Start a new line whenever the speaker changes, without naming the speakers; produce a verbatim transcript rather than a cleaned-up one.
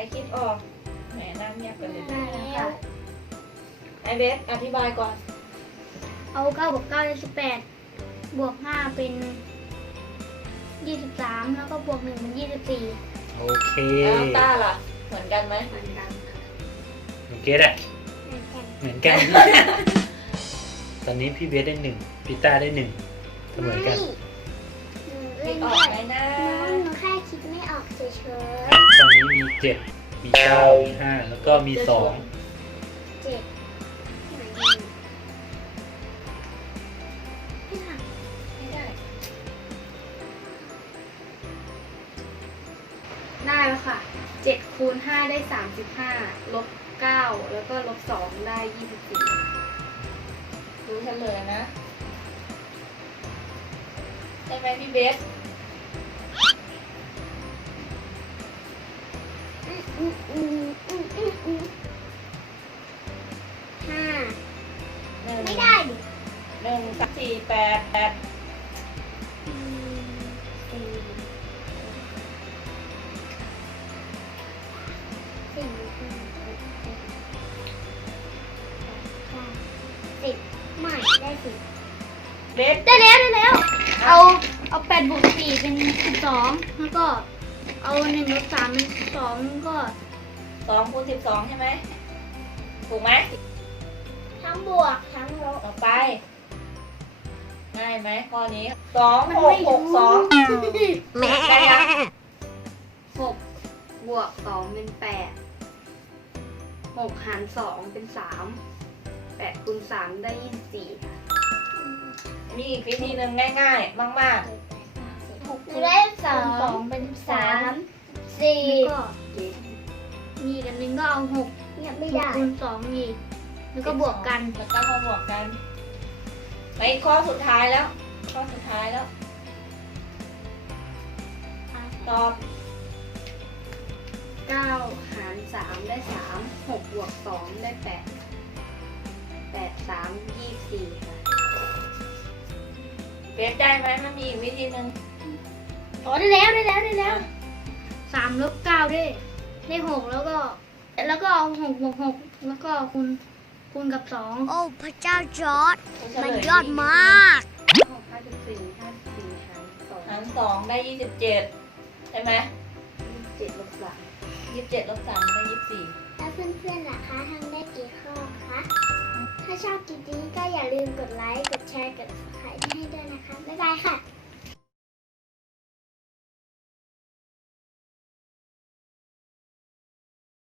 คิดออกแหมนั่งเงียบกันเลย
ได้แล้วค่ะ
ไอเบสอธิบายก่อน
เอาเก้าบวกเก้าได้สิบแปดบวกห้าเป็นยี่สิบสามแล้วก็บวกหนึ่งเป็นยี่สิบสี่
โอเค
แล้วต้าล่ะเหมือนกันไหม
เหมือนกัน
โอเคแหละ
เหมือนกัน
เหมือนกัน ตอนนี้พี่เบสได้หนึ่งพี่ต้าได้หนึ่งเสมอกัน
คิดออกไหมนะ
หนูแค่คิดไม่ออกเฉย
ตอนนี้มีเจ็ดมีเก้ามีห้าแล้วก็มีสอง
ๆเจ็ด
ไม่ได้
ได้แล้วค่ะเจ็ดคูณห้าได้สามสิบห้าลบเก้าแล้วก็ลบสองได้ยี่สิบสี่
ดูเฉลยนะใช่ไหมพี่เบส
ห้า
หนึ่ง
ไม่ได้ดิ
หนึ่งสามสี่แปดแปด
อืมสี่สี่สิบไม่ได้สิบ
เบส
ได้แล้วได้แล้ว เอาเอาแปดบวกสี่เป็นสิบสองแล้วก็เอาหนึ่งลบสามเป็นสองก็
สองคูณสิบสองใช่ไหมถูกไหม
ทั้งบวกทั้งลบ
ต่อไปง่ายไหมข้อนี้สองหกหกสอง
แม่
ได้ยัง
หกบวกสองเป็นแปดหกหารสองเป็นสามแปดคูณสามได้ยี่สิบสี่ค่ะ
มีอีกวิธีหนึ่งง่ายๆ มาก
หกคูณสองเป็นสามสี่ก็มีกันหนึ่งก็เอาหก
ยังไม่
ห
ได้
กคูณสองอีก
ๆ
แล้วก็บวกกัน
แล้วก็มาบวกกันไปข้อสุดท้ายแล้ว ข้อสุดท้ายแล้ว ตอบ
เก้าหารสามได้สามหกบวกสองได้แปดแปดสามยี่สิบสี่ค่ะ
เบสได้ไหมมันมีอีกวิธีหนึ่ง
อ๋อได้แล้วได้แล้วได้แล้วสามลบเก้าได้ได้หกแล้วก็ แล้วก็เอาหกบวกหกแล้วก็คูณคูณกับสอง
โอ้พระเจ้าจอร์ด
เฉ
มัน
ล
ยอดมาก
หกห้าสิบสี่ห้าสิบสี่หารสอง
หารสองได้ยี่สิบเจ็ดใช่ไหม
เจ็ดลบสาม
ยี่สิบเจ็ดลบสามได้ยี่สิบสี่
แล้วเพื่อนๆล่ะคะทำได้กี่ข้อคะ ถ้าชอบคลิปนี้ก็อย่าลืมกดไลค์ กดแชร์ กด subscribe ให้ด้วยนะคะ บ๊ายบายค่ะ